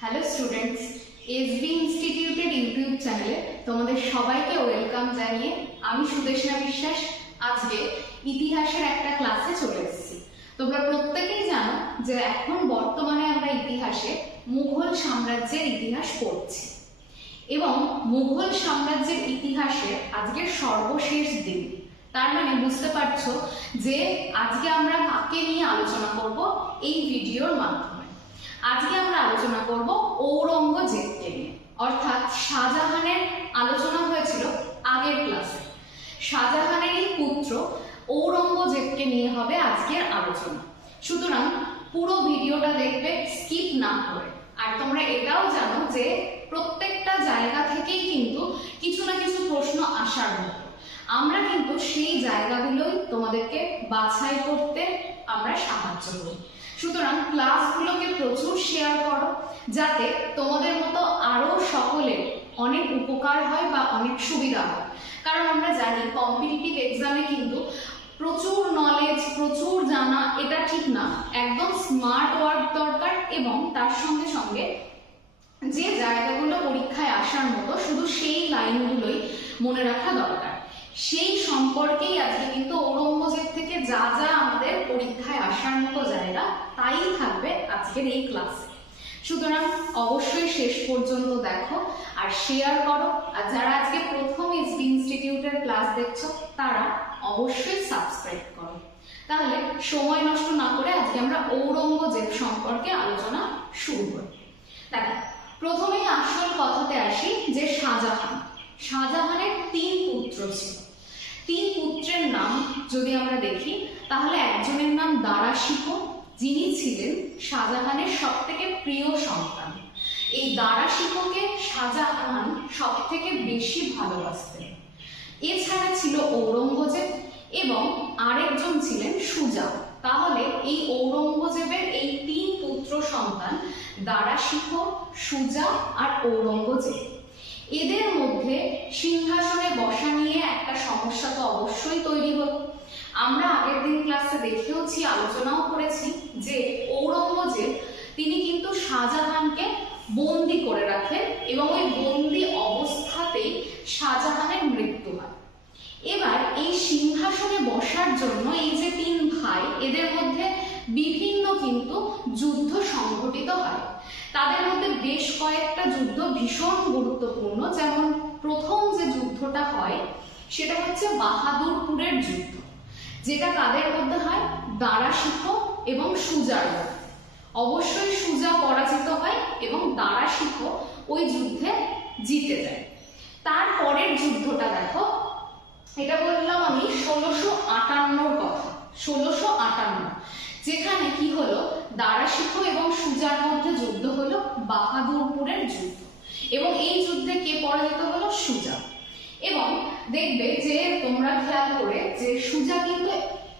Hello students SB ইনস্টিটিউটের YouTube চ্যানেলে তোমাদের সবাইকে ওয়েলকাম জানিয়ে আমি সুদেশনা বিশ্বাস আজকে ইতিহাসের একটা ক্লাসে চলে এসেছি। তোমরা প্রত্যেকেই জানো যে এখন বর্তমানে আমরা ইতিহাসে মুঘল সাম্রাজ্যের ইতিহাস পড়ছি। এবং মুঘল সাম্রাজ্যের ইতিহাসে আজকের সর্বশেষ দিন। তার মানে বুঝতে পারছ যে আজকে আমরা কাকে নিয়ে আলোচনা করব এই ভিডিওর মাধ্যমে। আজকে আমরা আলোচনা করব ঔরঙ্গজেবকে নিয়ে। অর্থাৎ শাহজাহানের আলোচনা হয়েছিল আগের ক্লাসে। শাহজাহানেরই পুত্র ঔরঙ্গজেবকে নিয়ে হবে আজকের আলোচনা। সুতরাং পুরো ভিডিওটা দেখবে, স্কিপ না করে। আর তোমরা এটাও জানো যে প্রত্যেকটা জায়গা থেকেই কিন্তু কিছু না কিছু প্রশ্ন আসার মতো। আমরা কিন্তু সেই জায়গাগুলোই তোমাদেরকে বাছাই করতে আমরা সাহায্য করি। সুতরাং ক্লাসগুলোকে প্রচুর শেয়ার করো, যাতে তোমাদের মতো আরও সকলের অনেক উপকার হয় বা অনেক সুবিধা হয়। কারণ আমরা জানি কম্পিটিটিভ এক্সামে কিন্তু প্রচুর নলেজ প্রচুর জানা, এটা ঠিক না। একদম স্মার্ট ওয়ার্ক দরকার এবং তার সঙ্গে সঙ্গে যে জায়গাগুলো পরীক্ষায় আসার মতো শুধু সেই লাইনগুলোই মনে রাখা দরকার। সেই সম্পর্কেই আজকে কিন্তু ঔরঙ্গজেব থেকে যা যা আসার মতো জায়গা, তাই থাকবে আজকের এই ক্লাসে সুতরাং অবশ্যই শেষ পর্যন্ত দেখো আর শেয়ার করো। আর যারা আজকে প্রথম এসবি ইনস্টিটিউটের ক্লাস দেখছ, তারা অবশ্যই সাবস্ক্রাইব করো। তাহলে সময় নষ্ট না করে আজকে আমরা ঔরঙ্গজেব সম্পর্কে আলোচনা শুরু করি। দেখো, প্রথমেই আসল কথাতে আসি যে শাহজাহান। শাহজাহানের তিন পুত্র ছিল। তিন পুত্রের নাম যদি আমরা দেখি, তাহলে একজনের নাম দারাশিখ যিনি ছিলেন শাহজাহানের সব থেকে প্রিয় সন্তান। এই দারাশিখকে শাহজাহান সব থেকে বেশি ভালোবাসতেন। এছাড়া ছিল ঔরঙ্গজেব এবং আরেকজন ছিলেন সুজা তাহলে এই ঔরঙ্গজেবের এই তিন পুত্র সন্তান দারাশিখ সুজা আর ঔরঙ্গজেব। এদের মধ্যে সিংহাসনে বসা নিয়ে একটা সমস্যা তো অবশ্যই তৈরি হলো। আমরা আগের দিন ক্লাসে দেখেওছি, আলোচনাও করেছি যে ঔরঙ্গজেব তিনি কিন্তু শাহজাহানকে বন্দি করে রাখেন এবং ওই বন্দি অবস্থাতেই শাহজাহানের মৃত্যু হয়। এবার এই সিংহাসনে বসার জন্য এই যে তিন ভাই, এদের মধ্যে বিভিন্ন কিন্তু যুদ্ধ সংঘটিত হয়। তাদের মধ্যে বেশ কয়েকটা যুদ্ধ ভীষণ গুরুত্বপূর্ণ। যেমন প্রথম যে যুদ্ধটা হয়, সেটা হচ্ছে বাহাদুরপুরের যুদ্ধ, যেটা কাদের মধ্যে হয়? দারাশিখ এবং সুজার অবশ্যই সুজা পরাজিত হয় এবং দারাশিখ ওই যুদ্ধে জিতে যায়। তারপরের যুদ্ধটা দেখো, এটা বললাম আমি ষোলোশো আটান্নর কথা। ষোলোশো আটান্ন। যেখানে কি হলো? দারাশিখ এবং সুজার মধ্যে যুদ্ধ হলো, বাহাদুরপুরের যুদ্ধ। এবং এই যুদ্ধে কে পরাজিত হলো? সুজা। এবং দেখবে যে তোমরা খেয়াল করে যে সুজা কিন্তু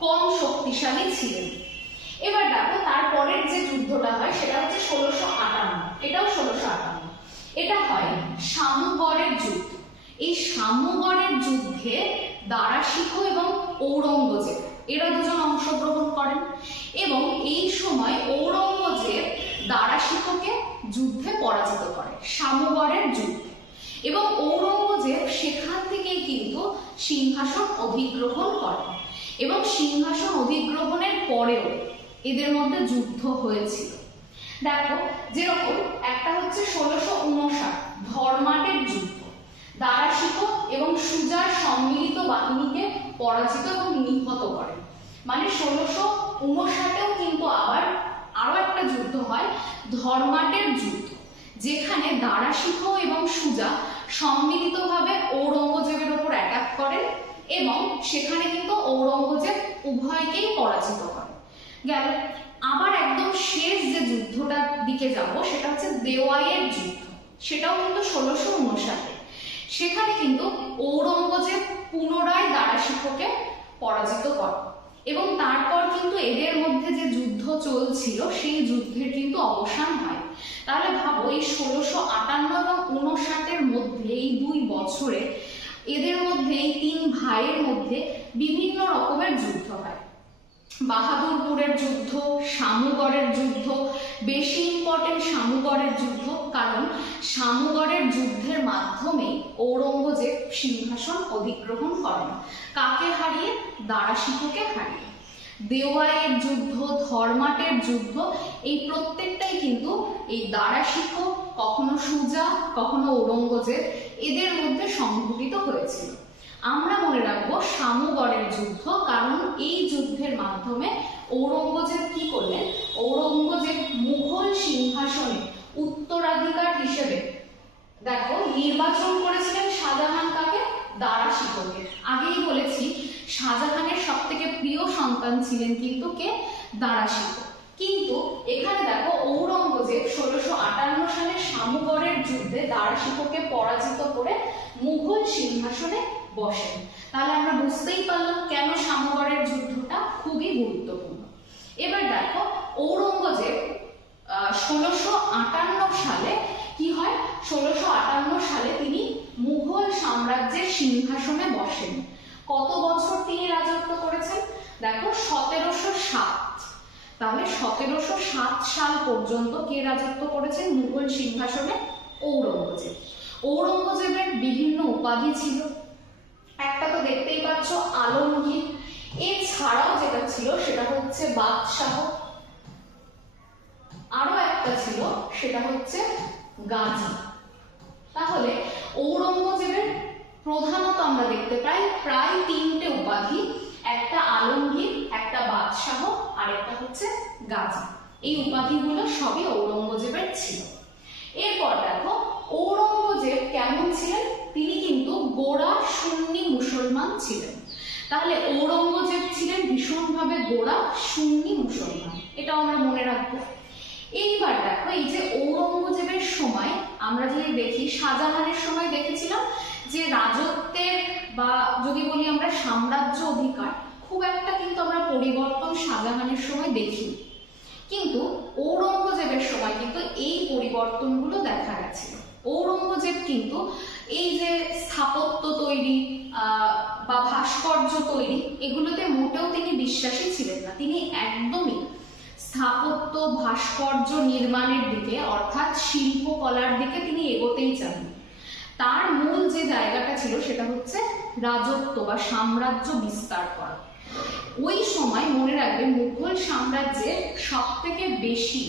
কম শক্তিশালী ছিলেন। এবার দেখো, তারপরের যে যুদ্ধটা হয়, সেটা হচ্ছে ষোলোশো আটান্ন। এটাও ষোলোশো আটান্ন। এটা হয় শামুগড়ের যুদ্ধ। এই শামুগড়ের যুদ্ধে দারাশিখ এবং ঔরঙ্গজেব এরা দুজন অংশগ্রহণ করেন এবং এই সময় ঔরঙ্গজেব দারাশিখকে যুদ্ধে পরাজিত করে শামুগড়ের যুদ্ধে। এবং ঔরঙ্গজেব সেখান থেকেই কিন্তু সিংহাসন অধিগ্রহণ করেন এবং সিংহাসন অধিগ্রহণের পরেও এদের মধ্যে যুদ্ধ হয়েছিল। দেখো, যেরকম একটা হচ্ছে ষোলোশো উনষাট ধর্মাটের যুদ্ধ। দারাশিখ এবং সুজার সম্মিলিত বাহিনীকে পরাজিত এবং নিহত করে। মানে ষোলোশো উনষাটেও কিন্তু আবার আরও একটা যুদ্ধ হয়, ধর্মাটের যুদ্ধ, যেখানে দারাশিখ এবং সুজা সম্মিলিতভাবে ঔরঙ্গজেবের উপর অ্যাটাক করেন এবং সেখানে কিন্তু ঔরঙ্গজেব উভয়কেই পরাজিত করে। গেল, আবার একদম শেষ যে যুদ্ধটার দিকে যাব, সেটা হচ্ছে দেওয়াইয়ের যুদ্ধ। সেটাও কিন্তু ষোলোশো উনষাটে। সেখানে কিন্তু ঔরঙ্গজেব পুনরায় দারাশিখকে পরাজিত করে এবং তারপর কিন্তু এদের মধ্যে যে যুদ্ধ চলছিল, সেই যুদ্ধের কিন্তু অবসান হয়। তাহলে ভাবো, এই ষোলোশো আটান্ন এবং উনষাটের মধ্যে, এই দুই বছরে, এদের মধ্যে, এই তিন ভাইয়ের মধ্যে বিভিন্ন রকমের যুদ্ধ হয়। বাহাদুরপুরের যুদ্ধ, শামুগড়ের যুদ্ধ, বেশি ইম্পর্টেন্ট শামুগড়ের যুদ্ধ, কারণ সামুগড়ের যুদ্ধের মাধ্যমে ঔরঙ্গজেব সিংহাসন অধিগ্রহণ করেন। কাকে হারিয়ে? দারাশিখোকে হারিয়ে। দেওয়াইয়ের যুদ্ধ, ধর্মাটের যুদ্ধ, এই প্রত্যেকটাই কিন্তু এই দারাশিখো, কখনো সুজা, কখনো ঔরঙ্গজেব, এদের মধ্যে সংঘটিত হয়েছিল। আমরা মনে রাখব সামুগড়ের যুদ্ধ, কারণ এই যুদ্ধের মাধ্যমে ঔরঙ্গজেব কি করলেন? ঔরঙ্গজেব মুঘল সিংহাসনে উত্তরাধিকার হিসেবে, দেখো, নির্বাচন করেছিলেন শাহজাহান কাকে? দারা শিখোকে আগেই বলেছি, শাহজাহানের সব থেকে প্রিয় সন্তান ছিলেন কিন্তু কে? দারা শিখো কিন্তু এখানে দেখো, ঔরঙ্গজেব ষোলোশো আটান্ন সালে সামুগড়ের যুদ্ধে দারা দারাশিখোকে পরাজিত করে মুঘল সিংহাসনে বসেন। তাহলে আমরা বুঝতেই পারলাম কেন সামুগড়ের যুদ্ধটা খুবই গুরুত্বপূর্ণ। এবার দেখো, ঔরঙ্গজেব ষোলোশো আটান্ন সালে কি হয়? ষোলোশো আটান্ন সালে তিনি মুঘল সাম্রাজ্যের সিংহাসনে বসেন। কত বছর তিনি রাজত্ব করেছেন? দেখো, সতেরোশো সাত। তাহলে সতেরোশো সাত সাল পর্যন্ত কে রাজত্ব করেছেন? মুঘল সিংহাসনে ঔরঙ্গজেব। ঔরঙ্গজেবের বিভিন্ন উপাধি ছিল। একটা তো দেখতেই পাচ্ছ আলমগীর। এছাড়াও যেটা ছিল সেটা হচ্ছে বাদশাহ। আরও একটা ছিল, সেটা হচ্ছে গাজী। তাহলে ঔরঙ্গজেবের প্রধানত আমরা দেখতে পাই প্রায় তিনটে উপাধি, একটা আলমগীর, একটা বাদশাহ, আর একটা হচ্ছে গাজী। এই উপাধিগুলো সবই ঔরঙ্গজেবের ছিল। এরপর দেখো ঔরঙ্গজেব কেমন ছিলেন? তিনি কিন্তু গোড়া সুন্নি মুসলমান ছিলেন। তাহলে ঔরঙ্গজেব ছিলেন ভীষণভাবে গোড়া সুন্নি মুসলমান। এটা আমরা মনে রাখব। এইবার দেখো, এই যে ঔরঙ্গজেবের সময়, আমরা যদি দেখি, শাহজাহানের সময় দেখেছিলাম যে রাজত্বের বা যদি বলি আমরা সাম্রাজ্য অধিকার, খুব একটা কিন্তু আমরা পরিবর্তন শাহজাহানের সময় দেখি কিন্তু ঔরঙ্গজেবের সময় কিন্তু এই পরিবর্তনগুলো দেখা গেছিল। ঔরঙ্গজেব কিন্তু এই যে স্থাপত্য তৈরি বা ভাস্কর্য তৈরি, এগুলোতে মোটেও তিনি বিশ্বাসী ছিলেন না। তিনি একদমই স্থাপত্য, ভাস্কর্য নির্মাণের দিকে, অর্থাৎ শিল্পকলার দিকে তিনি এগোতেই চান। তার মূল যে জায়গাটা ছিল সেটা হচ্ছে রাজত্ব বা সাম্রাজ্য বিস্তার করা। ওই সময় মনে রাখবে মুঘল সাম্রাজ্যের সব থেকে বেশি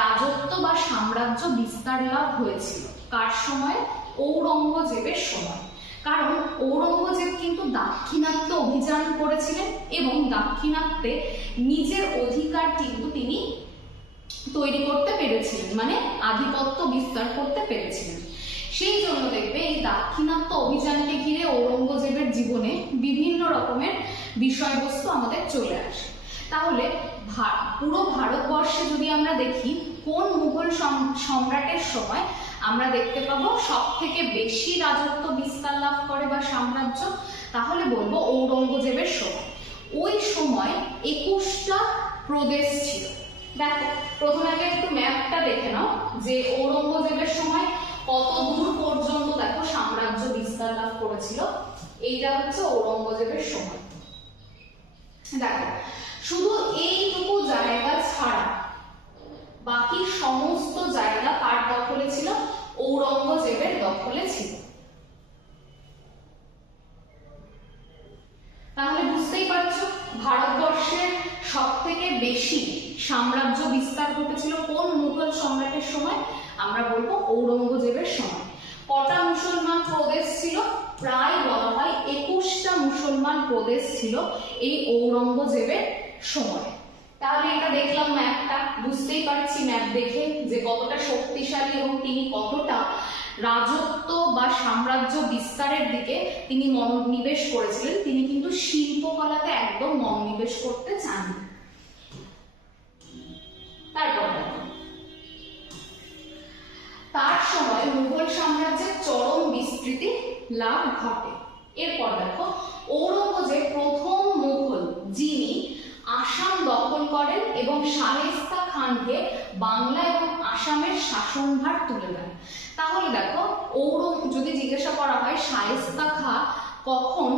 রাজত্ব বা সাম্রাজ্য বিস্তার লাভ হয়েছিল। কার সময়? ঔরঙ্গজেবের সময়। কারণ ঔরঙ্গজেব কিন্তু দাক্ষিণাত্য অভিযান করেছিলেন এবং দাক্ষিণাত্যে নিজের অধিকার কিন্তু তিনি তৈরি করতে পেরেছিলেন মানে আধিপত্য বিস্তার করতে পেরেছিলেন। সেই জন্য দেখবে এই দাক্ষিণাত্য অভিযানকে ঘিরে ঔরঙ্গজেবের জীবনে বিভিন্ন রকমের বিষয়বস্তু আমাদের চলে আসে। তাহলে পুরো ভারতবর্ষে যদি আমরা দেখি, কোন মুঘল সম- সম্রাটের সময় আমরা দেখতে পাবো সব থেকে বেশি রাজত্ব বিস্তার লাভ করে বা সাম্রাজ্য? তাহলে বলব ঔরঙ্গজেবের সময়। ওই সময় একুশটা প্রদেশ ছিল। দেখো, প্রথমে আগে একটু ম্যাপটা দেখে নাও যে ঔরঙ্গজেবের সময় কত দূর পর্যন্ত দেখো সাম্রাজ্য বিস্তার লাভ করেছিল। এইটা হচ্ছে ঔরঙ্গজেবের সময়। দেখো শুধু এইটুকু জায়গা ছাড়া বাকি সমস্ত জায়গা কার দখলে ছিল, ঔরঙ্গজেবের দখলে ছিল। তাহলে বুঝতেই পারছ, ভারতবর্ষের সব থেকে বেশি সাম্রাজ্য বিস্তার ঘটেছিল কোন মুঘল সম্রাটের সময়? আমরা বলব ঔরঙ্গজেবের সময়। কটা মুসলমান প্রদেশ ছিল? প্রায় বলা হয় একুশটা মুসলমান প্রদেশ ছিল এই ঔরঙ্গজেবের সময়। তাহলে এটা দেখলাম ম্যাপটা বুঝতেই পারছি ম্যাপ দেখে যে কতটা শক্তিশালী এবং তিনি কতটা রাজত্ব বা সাম্রাজ্য বিস্তারের দিকে তিনি মনোনিবেশ করেছিলেন। তিনি কিন্তু শিল্পকলাতে একদম মনোনিবেশ করতে চান। তারপর তার সময় মুঘল সাম্রাজ্যের চরম বিস্তৃতি লাভ ঘটে। এরপর দেখো, ঔরঙ্গজেব প্রথম মুঘল, যিনি আসাম দখল করেন এবং শায়েস্তা খানকে বাংলা এবং আসামের শাসনভার তুলে দেন। তাহলে দেখো ঔরং যদি জিজ্ঞাসা করা হয়, শায়েস্তা খা কখন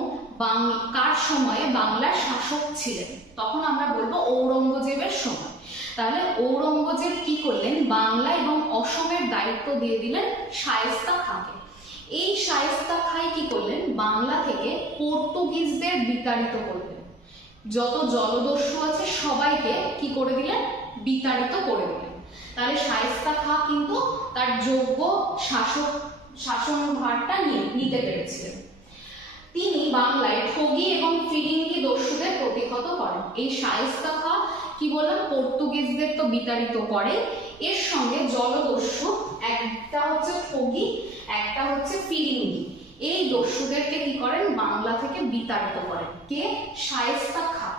কার সময়ে বাংলার শাসক ছিলেন? তখন আমরা বলব ঔরঙ্গজেবের সময়। তাহলে ঔরঙ্গজেব কি করলেন? বাংলা এবং অসমের দায়িত্ব দিয়ে দিলেন শায়েস্তা খাঁকে। এই শায়েস্তা খাই কি করলেন? বাংলা থেকে পর্তুগিজদের বিতাড়িত করলেন। যত জলদস্যু আছে সবাইকে কি করে দিলেন? বিতাড়িত করে দিলেন। তাহলে শায়েস্তা খাঁ কিন্তু তার যোগ্য শাসক শাসন ভারটা নিয়ে নিতে পেরেছিলেন। তিনি বাংলায় ঠগি এবং ফিরিঙ্গি দস্যুদের প্রতিহত করেন। এই শায়েস্তা খাঁ কি বললাম? পর্তুগিজদের তো বিতাড়িত করে। এর সঙ্গে জলদস্যু, একটা হচ্ছে ঠগি, একটা হচ্ছে ফিরিঙ্গি। এই দস্যুদেরকে করেন, বাংলা থেকে বিতাড়িত করেন। কে? শায়েস্তা খাঁ।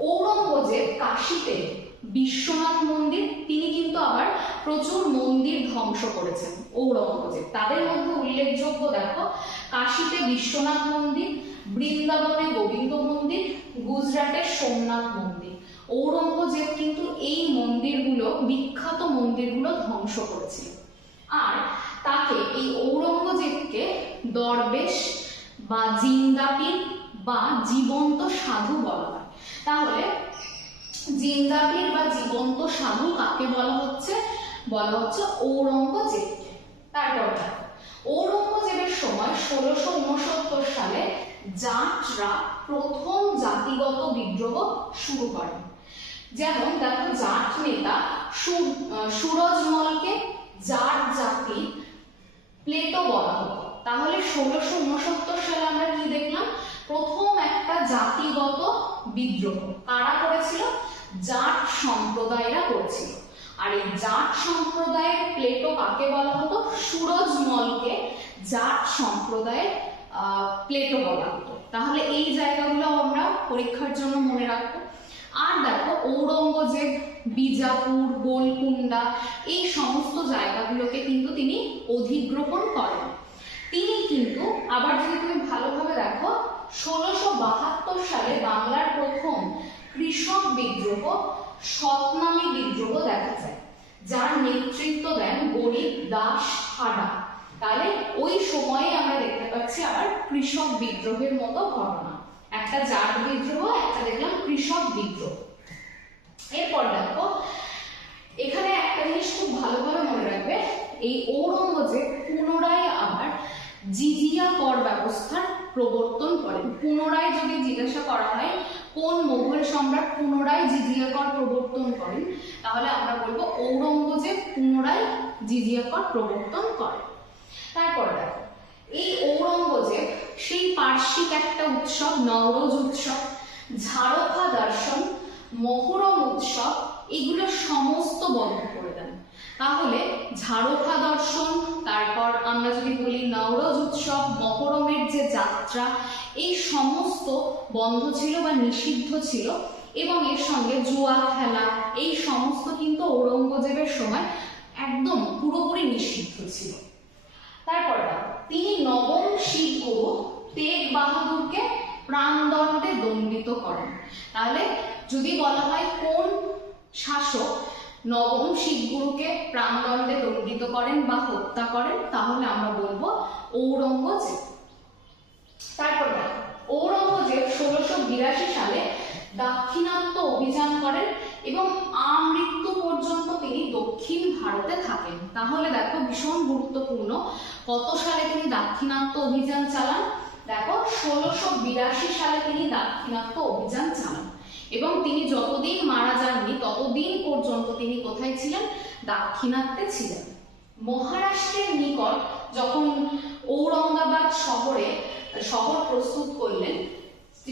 ঔরঙ্গজেব কাশীতে বিশ্বনাথ মন্দির, তিনি কিন্তু আবার প্রচুর মন্দির ধ্বংস করেছেন, ঔরঙ্গজেব। তাদের মধ্যে উল্লেখযোগ্য, দেখো, কাশীতে বিশ্বনাথ মন্দির, বৃন্দাবনে গোবিন্দ মন্দির গুজরাটের সোমনাথ মন্দির। ঔরঙ্গজেব কিন্তু এই মন্দিরগুলো, বিখ্যাত মন্দিরগুলো ধ্বংস করেছিল। আর তাকে, এই ঔরঙ্গজেবকে দরবেশ বা জিন্দাপীর বা জীবন্ত সাধু বলা হয়। তাহলে জিন্দাপীর বা জীবন্ত সাধু কাকে বলা হচ্ছে? বলা হচ্ছে ঔরঙ্গজেবকে তারপর ঔরঙ্গজেবের সময় ষোলোশো উনসত্তর সালে জাটরা প্রথম জাতিগত বিদ্রোহ শুরু করেন যেমন দেখো, জাট নেতা সুরজমলকে জাট জাতি প্লেটো বলা হতো। তাহলে ষোলোশো উনসত্তর সালে আমরা কি দেখলাম? প্রথম একটা জাতিগত বিদ্রোহ। কারা করেছিল? জাট সম্প্রদায়রা করেছিল। আর এই জাট সম্প্রদায়ের প্লেটো কাকে বলা হতো? সুরজমলকে জাট সম্প্রদায়ের প্লেটো বলা হতো। তাহলে এই জায়গাগুলো আমরা পরীক্ষার জন্য মনে রাখব। আর দেখো, ঔরঙ্গজেব, বিজাপুর গোলকুন্ডা এই সমস্ত জায়গাগুলোকে কিন্তু তিনি অধিগ্রহণ করেন। তিনি কিন্তু, আবার যদি তুমি ভালোভাবে দেখো, ষোলোশো বাহাত্তর সালে বাংলার প্রথম কৃষক বিদ্রোহ সতনামী বিদ্রোহ দেখা যায়, যার নেতৃত্ব দেন গরিব দাস হাডা। তাহলে ওই সময়ে আমরা দেখতে পাচ্ছি আবার কৃষক বিদ্রোহের মতো ঘটনা। একটা জাট বিদ্রোহ, একটা দেখলাম কৃষক বিদ্রোহ। এরপর দেখো, এখানে একটা জিনিস খুব ভালোভাবে মনে রাখবে এই ঔরঙ্গজেব পুনরায় আবার জিজিয়া কর ব্যবস্থার প্রবর্তন করেন। পুনরায় যদি জিজ্ঞাসা করা হয়, কোন মোগল সম্রাট পুনরায় জিজিয়া কর প্রবর্তন করেন? তাহলে আমরা বলব ঔরঙ্গজেব পুনরায় জিজিয়া কর প্রবর্তন করেন তারপর দেখো, এই ঔরঙ্গজেব সেই পার্শ্বিক একটা উৎসব, নওরোজ উৎসব, ঝাড়খা দর্শন, মহরম উৎসব, এগুলো সমস্ত বন্ধ করে তাহলে ঝাড়খা দর্শন, তারপর আমরা যদি বলি নওরোজ উৎসব মহরমের যে যাত্রা, এই সমস্ত বন্ধ ছিল বা নিষিদ্ধ ছিল এবং এর সঙ্গে জুয়া, খেলা, এই সমস্ত কিন্তু ঔরঙ্গজেবের সময় একদম পুরোপুরি নিষিদ্ধ ছিল। তারপর তিনি নবম শিখ গুরু তেগ বাহাদুরকে প্রাণদণ্ডে দণ্ডিত করেন। তাহলে যদি বলা হয় কোন শাসক নবম শিখ গুরুকে প্রাণদণ্ডে দণ্ডিত করেন বা হত্যা করেন, তাহলে আমরা বলব ঔরঙ্গজেব। তারপর ঔরঙ্গজেব ষোলোশো বিরাশি সালে দাক্ষিণাত্য অভিযান করেন এবং আমৃত্যু পর্যন্ত তিনি দক্ষিণ ভারতে থাকেন। তাহলে দেখো, ভীষণ গুরুত্বপূর্ণ, কত সালে তিনি দাক্ষিণাত্য অভিযান চালান? দেখো, ষোলোশো বিরাশি সালে তিনি দাক্ষিণাত্য অভিযান চালান। এবং তিনি যতদিন মারা যাননি, ততদিন পর্যন্ত তিনি কোথায় ছিলেন? দাক্ষিণাত্যে ছিলেন। মহারাষ্ট্রের নিকট যখন ঔরঙ্গাবাদ শহরে শহর প্রস্তুত করলেন,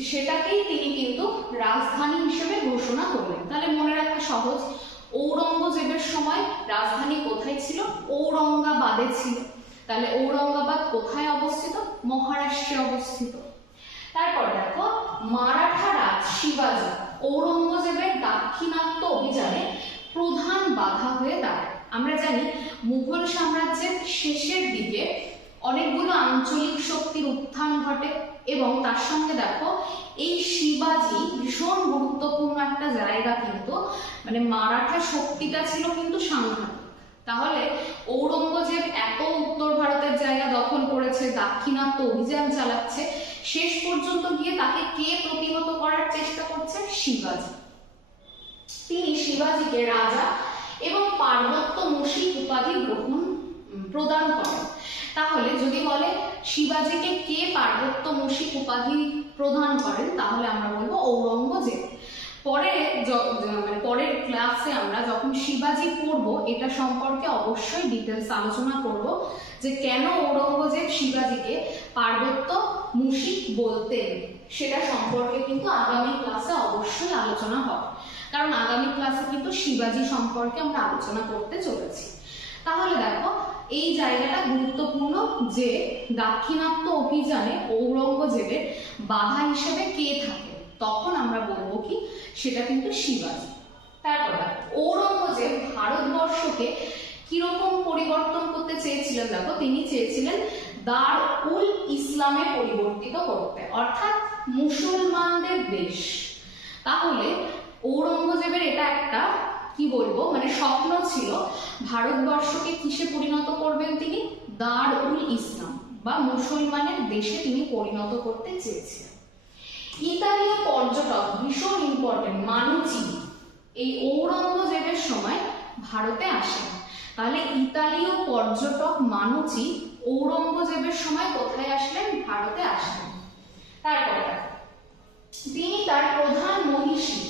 সেটাকেই তিনি কিন্তু রাজধানী হিসেবে ঘোষণা করলেন। তাহলে মনে রাখা সহজ, ঔরঙ্গজেবের সময় রাজধানী কোথায় ছিল? ঔরঙ্গাবাদে ছিল। তাহলে ঔরঙ্গাবাদ কোথায় অবস্থিত? মহারাষ্ট্রে অবস্থিত। তারপর দেখো মারাঠা রাজ শিবাজি। ঔরঙ্গজেবের দাক্ষিণাত্য অভিযানে প্রধান বাধা হয়ে দাঁড়ায়। আমরা জানি, মুঘল সাম্রাজ্যের শেষের দিকে অনেকগুলো আঞ্চলিক শক্তির উত্থান ঘটে এবং তার সঙ্গে দেখো, এই শিবাজি ভীষণ গুরুত্বপূর্ণ একটা জায়গা কিন্তু মানে মারাঠা শক্তিটা ছিল কিন্তু সাংঘাতিক। তাহলে ঔরঙ্গজেব এত উত্তর ভারতের জায়গা দখল করেছে, দাক্ষিণাত্য অভিযান চালাচ্ছে শেষ পর্যন্ত গিয়ে তাকে কে প্রতিহত করার চেষ্টা করছে? শিবাজি। তিনি শিবাজিকে রাজা এবং পার্বত্য মুশি উপাধি গ্রহণ প্রদান করেন। তাহলে যদি বলে শিবাজিকে কে পার্বত্য মুশি উপাধি প্রদান করেন, তাহলে আমরা বলব ঔরঙ্গজেব। পরে মানে পরের ক্লাসে আমরা যখন শিবাজি পড়ব, এটা সম্পর্কে অবশ্যই ডিটেলস আলোচনা করব যে কেন ঔরঙ্গজেব শিবাজিকে পার্বত্য মুশিক বলতেন, সেটা সম্পর্কে কিন্তু আগামী ক্লাসে অবশ্যই আলোচনা হবে। কারণ আগামী ক্লাসে কিন্তু শিবাজি সম্পর্কে আমরা আলোচনা করতে চলেছি। তাহলে দেখো, এই জায়গাটা গুরুত্বপূর্ণ যে দাক্ষিণাত্য অভিযানে ঔরঙ্গজেবের বাধা হিসেবে কে থাকে? তখন আমরা বলব কি, সেটা কিন্তু শিবাজি। তারপর ঔরঙ্গজেব ভারতবর্ষকে কীরকম পরিবর্তন করতে চেয়েছিলেন দেখো, তিনি চেয়েছিলেন দার উল ইসলামে পরিবর্তিত করতে, অর্থাৎ মুসলমানদের দেশ। তাহলে ঔরঙ্গজেবের এটা একটা, কি বলব মানে স্বপ্ন ছিল ভারতবর্ষকে কিসে পরিণত করবেন তিনি? দার উল ইসলাম, বা মুসলমানের দেশে তিনি পরিণত করতে চেয়েছিলেন। ইতালীয় পর্যটক ভীষণ ইম্পর্টেন্ট মানুচি এই ঔরঙ্গজেবের সময় ভারতে আসেন তাহলে ইতালীয় পর্যটক মানুচি ঔরঙ্গজেবের সময় কোথায় আসলেন? ভারতে আসলেন তারপর তিনি তার প্রধান মহিষী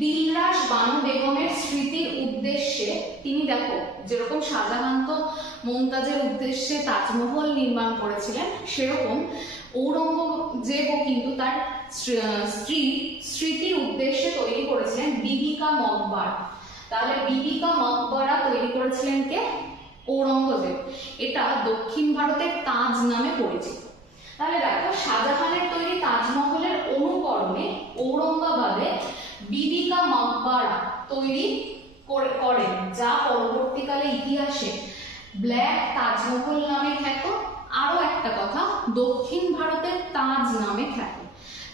দিলরাস বানু বেগমের স্মৃতির উদ্দেশ্যে তিনি দেখো, যেরকম শাহজাহান তো মমতাজের উদ্দেশ্যে তাজমহল নির্মাণ করেছিলেন, সেরকম ঔরঙ্গজেবও কিন্তু তার স্ত্রী- স্মৃতির উদ্দেশ্যে তৈরি করেছিলেন বিবিকা মকবার। তাহলে বিবিকা মকবরা তৈরি করেছিলেন কে? ঔরঙ্গজেব। এটা দক্ষিণ ভারতের তাজ নামে পরিচিত। তাহলে দেখো, শাহজাহানের তৈরি তাজমহলের অনুকরণে ঔরঙ্গাবাদে বিবিকা মকবরা তৈরি করে- করেন। যা পরবর্তীকালে ইতিহাসে ব্ল্যাক তাজমহল নামে খ্যাত। আরও একটা কথা, দক্ষিণ ভারতের তাজ নামে খ্যাত।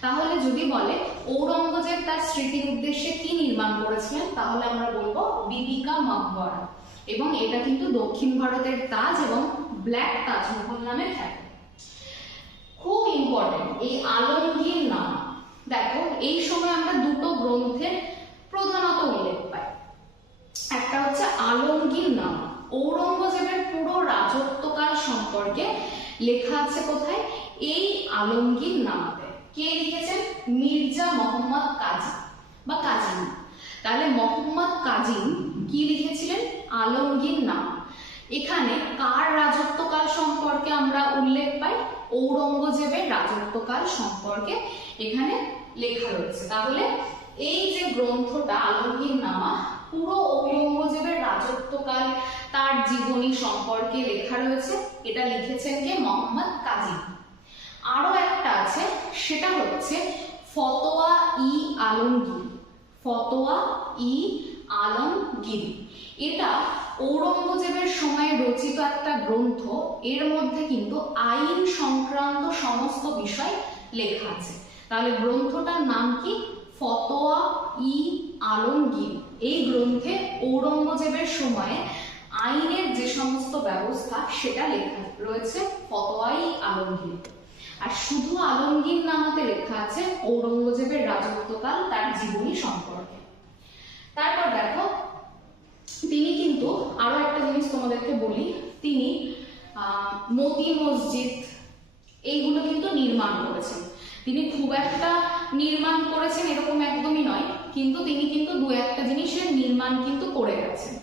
তাহলে যদি বলে ঔরঙ্গজেব তার স্মৃতির উদ্দেশ্যে কি নির্মাণ করেছিলেন, তাহলে আমরা বলব বিবিকা মকবরা। এবং এটা কিন্তু দক্ষিণ ভারতের তাজ এবং ব্ল্যাক তাজমহল নামে খ্যাত। খুব ইম্পর্টেন্ট এই আলমগীর নাম। দেখো, এই সময় আমরা দুটো গ্রন্থের প্রধানত উল্লেখ পাই। একটা হচ্ছে আলমগীর নাম, ঔরঙ্গজেবের লেখা আছে কোথায়? এই আলমগীর নামাতে কে লিখেছেন? মির্জা মোহাম্মদ কাজী বা কাজিন। তাহলে মোহাম্মদ কাজিন কি লিখেছিলেন? আলমগীর নাম। এখানে কার রাজত্বকাল সম্পর্কে আমরা উল্লেখ পাই? ঔরঙ্গজেবের রাজত্বকাল সম্পর্কে এখানে লেখা রয়েছে। তাহলে এই যে গ্রন্থটা আলমগীর নামা পুরো ঔরঙ্গজেবের রাজত্বকাল তার জীবনী সম্পর্কে লেখা রয়েছে। এটা লিখেছেন কে? মোহাম্মদ কাজী। আরও একটা আছে, সেটা হচ্ছে ফতোয়া ই আলমগীর। ফতোয়া ই আলমগীর। এটা ঔরঙ্গজেবের সময়ে রচিত একটা গ্রন্থ, এর মধ্যে কিন্তু আইন সংক্রান্ত সমস্ত বিষয় লেখা আছে। তাহলে গ্রন্থটার নাম কি? ফতোয়া ই আলমগীর। এই গ্রন্থে ঔরঙ্গজেবের সময়ে আইনের যে সমস্ত ব্যবস্থা, সেটা লেখা রয়েছে ফতোয়া ই আলমগীর। আর শুধু আলমগীর নামাতে লেখা আছে ঔরঙ্গজেবের রাজত্বকাল তার জীবনী সম্পর্কে। তারপর দেখো, তিনি কিন্তু আরও একটা জিনিস তোমাদেরকে বলি, তিনি মতি মসজিদ, এইগুলো কিন্তু নির্মাণ করেছেন। তিনি খুব একটা নির্মাণ করেছেন এরকম একদমই নয় কিন্তু তিনি কিন্তু দু একটা জিনিসের নির্মাণ কিন্তু করে গেছেন।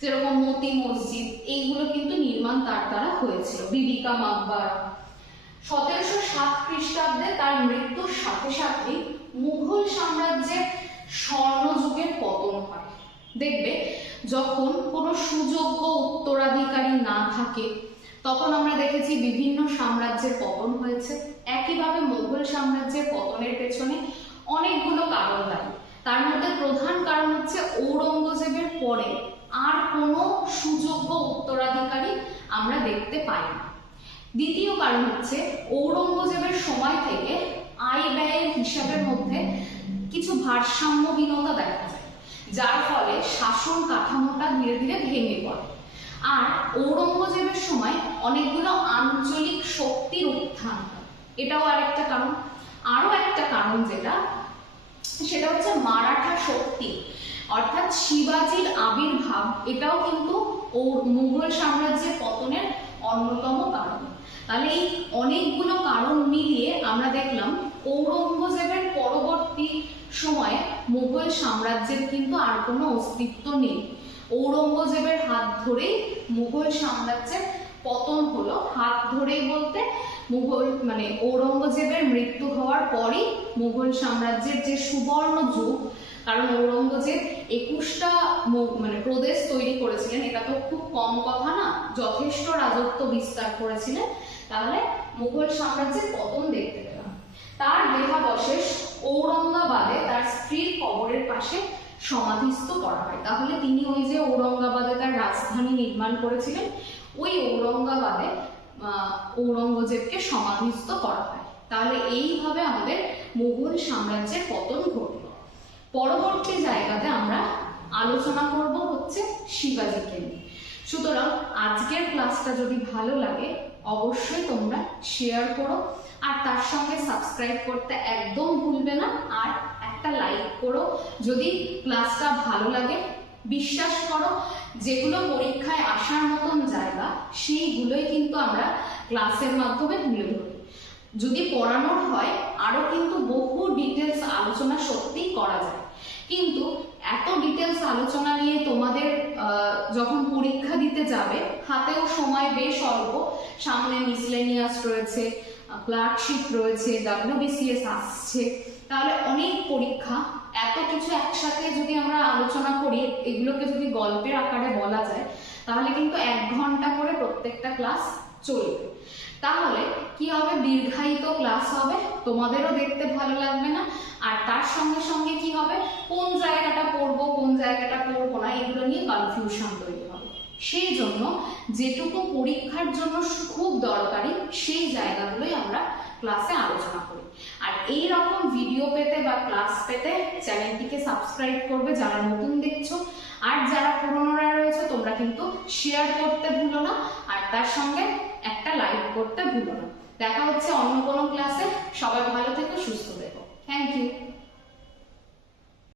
যেরকম মতি মসজিদ, এইগুলো কিন্তু নির্মাণ তার দ্বারা হয়েছিল। বিবিকা মাকবারা। সতেরোশো সাত খ্রিস্টাব্দে তার মৃত্যুর সাথে সাথে মুঘল সাম্রাজ্যের স্বর্ণযুগের পতন হয়। দেখবে, যখন কোনো সুযোগ্য উত্তরাধিকারী না থাকে, তখন আমরা দেখেছি বিভিন্ন সাম্রাজ্যের পতন হয়েছে। একইভাবে মুঘল সাম্রাজ্যের পতনের পেছনে অনেকগুলো কারণ দায়ী তার মধ্যে প্রধান কারণ হচ্ছে ঔরঙ্গজেবের পরে আর কোনো সুযোগ্য উত্তরাধিকারী আমরা দেখতে পাই না। দ্বিতীয় কারণ হচ্ছে ঔরঙ্গজেবের সময় থেকে আয় ব্যয়ের হিসাবের মধ্যে কিছু ভারসাম্যহীনতা দেখা যায়, যার ফলে শাসন কাঠামোটা ধীরে ধীরে ভেঙে পড়ে। আর ঔরঙ্গজেবের সময় অনেকগুলো আঞ্চলিক শক্তির উত্থান এটাও আরেকটা কারণ। আরও একটা কারণ যেটা সেটা হচ্ছে মারাঠা শক্তি। অর্থাৎ শিবাজির আবির্ভাব, এটাও কিন্তু মুঘল সাম্রাজ্যের পতনের অন্যতম কারণ। তাহলে এই অনেকগুলো কারণ মিলিয়ে আমরা দেখলাম ঔরঙ্গজেবের পরবর্তী সময়ে মুঘল সাম্রাজ্যের কিন্তু আর কোনো অস্তিত্ব নেই। ঔরঙ্গজেবের হাত ধরেই মুঘল সাম্রাজ্যের পতন হলো, হাত ধরেই বলতে মুঘল মানে ঔরঙ্গজেবের মৃত্যু হওয়ার পরই মুঘল সাম্রাজ্যের যে সুবর্ণ যুগ, কারণ ঔরঙ্গজেব একুশটা মানে প্রদেশ তৈরি করেছিলেন, এটা তো খুব কম কথা না, যথেষ্ট রাজত্ব বিস্তার করেছিলেন, তাহলে মুঘল সাম্রাজ্যের পতন দেখতে পেলাম। তার দেহাবশেষ ঔরঙ্গাবাদে তার স্ত্রীর কবরের পাশে সমাধিস্থ করা হয়। তাহলে তিনি ওই যে ঔরঙ্গাবাদে তার রাজধানী নির্মাণ করেছিলেন ওই ঔরঙ্গাবাদে ঔরঙ্গজেবকে সমাধিস্থ করা হয়। তাহলে এইভাবে আমাদের মুঘল সাম্রাজ্যের পতন ঘটল। পরবর্তী জায়গাতে আমরা আলোচনা করব হচ্ছে শিবাজিকে নিয়ে। সুতরাং আজকের ক্লাসটা যদি ভালো লাগে, অবশ্যই তোমরা শেয়ার করো। আর তার সঙ্গে সাবস্ক্রাইব করতে একদম ভুলবে না। আর একটা লাইক করো। যদি ক্লাসটা ভালো লাগে, বিশ্বাস করো। যেগুলো পরীক্ষায় আসার মতন জায়গা, সেইগুলোই কিন্তু আমরা ক্লাসের মাধ্যমে তুলে ধরি। যদি পড়ানোর হয়, আরও কিন্তু বহু ডিটেলস আলোচনা সত্যিই করা যায়। কিন্তু এত ডিটেলস আলোচনা নিয়ে তোমাদের যখন পরীক্ষা দিতে যাবে, হাতেও সময় বেশ অল্প। সামনে মিসলেনিয়াস রয়েছে ক্লার্কশিপ রয়েছে ডাব্লিউবিসিএস আসছে। তাহলে অনেক পরীক্ষা এত কিছু একসাথে যদি আমরা আলোচনা করি, এগুলোকে যদি গল্পের আকারে বলা যায়, তাহলে কিন্তু এক ঘণ্টা করে প্রত্যেকটা ক্লাস চলবে। তাহলে কি হবে? দীর্ঘায়িত ক্লাস হবে, তোমাদেরও দেখতে ভালো লাগবে না। আর তার সঙ্গে সঙ্গে কি হবে? কোন জায়গাটা পড়ব, কোন জায়গাটা পড়ব না, এগুলো নিয়ে কনফিউশন তৈরি হবে। সেই জন্য যেটুকু পরীক্ষার জন্য খুব দরকারি, সেই জায়গাগুলোই আমরা ক্লাসে আলোচনা করি। আর এই রকম ভিডিও পেতে বা ক্লাস পেতে চ্যানেলটিকে সাবস্ক্রাইব করবে যারা নতুন দেখছ। আর যারা পুরনোরা রয়েছে, তোমরা কিন্তু শেয়ার করতে ভুলো না। আর তার সঙ্গে একটা লাইক করতে ভুলো না। দেখা হচ্ছে অন্য কোনো ক্লাসে সবাই ভালো থেকে, সুস্থ থেকো। Thank you